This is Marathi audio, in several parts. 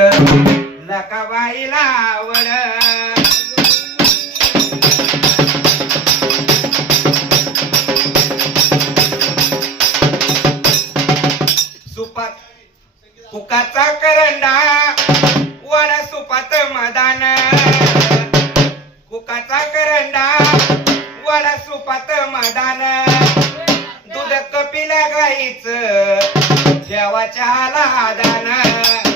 लकाबाईला आवड. सुपात कुकाचा करंडा वडा सुपात मदान. कुकाचा करंडा वडा सुपात मदान. दूध कपिला गाईच देवाच्या दाना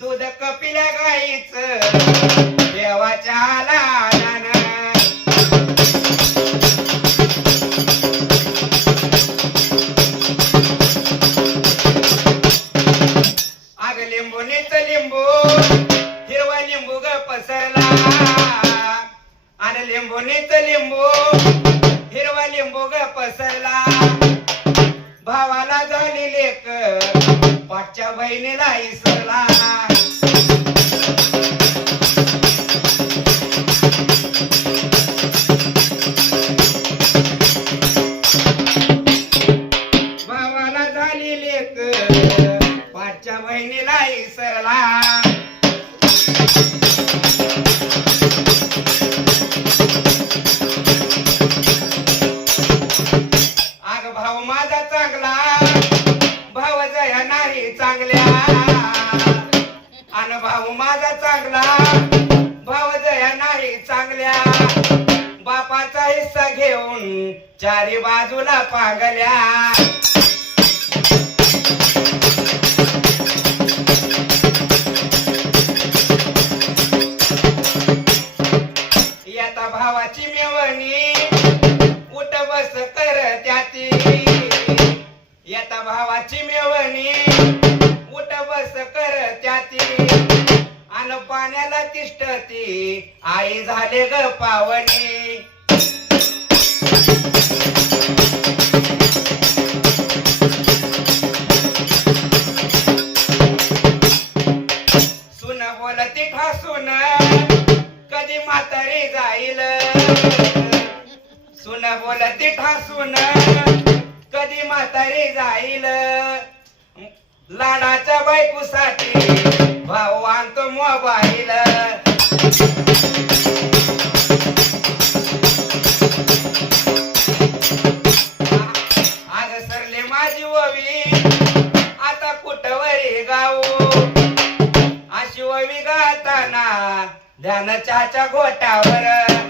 दूध कपिला गाईच देवाच्या आग लिंबू हिरवा लिंबू ग पसरला. आणि लिंबूनीच लिंबू हिरवा लिंबू ग पसरला. भावाला झाली लेक पाठच्या बहिणीला इसरला. भावाला झाली लेक पाठच्या बहिणीला इसरला. माझा चांगला. भाव जया नाही चांगल्या. आणि भाऊ माझा चांगला. भाव जया नाही चांगल्या. बापाचा हिस्सा घेऊन चारी बाजूला पागल्या. येता भावाची मेवणी उठ बस कर त्याती. येता भावाची मेवणी उठ बस कर त्याती अन पाण्याला तिष्ठती आई झाले ग पावणी. सुन बोलती ठासून कधी म्हातारी जाईल. सुन बोलती ठासून कधी म्हातारी जाईल? लाडाच्या बायकोसाठी भाऊ आणतो मोबाईल. आग सरले माझी ववी आता कुठवरी गाऊ? अशी ओवी गाताना ध्यान चहाच्या घोटावर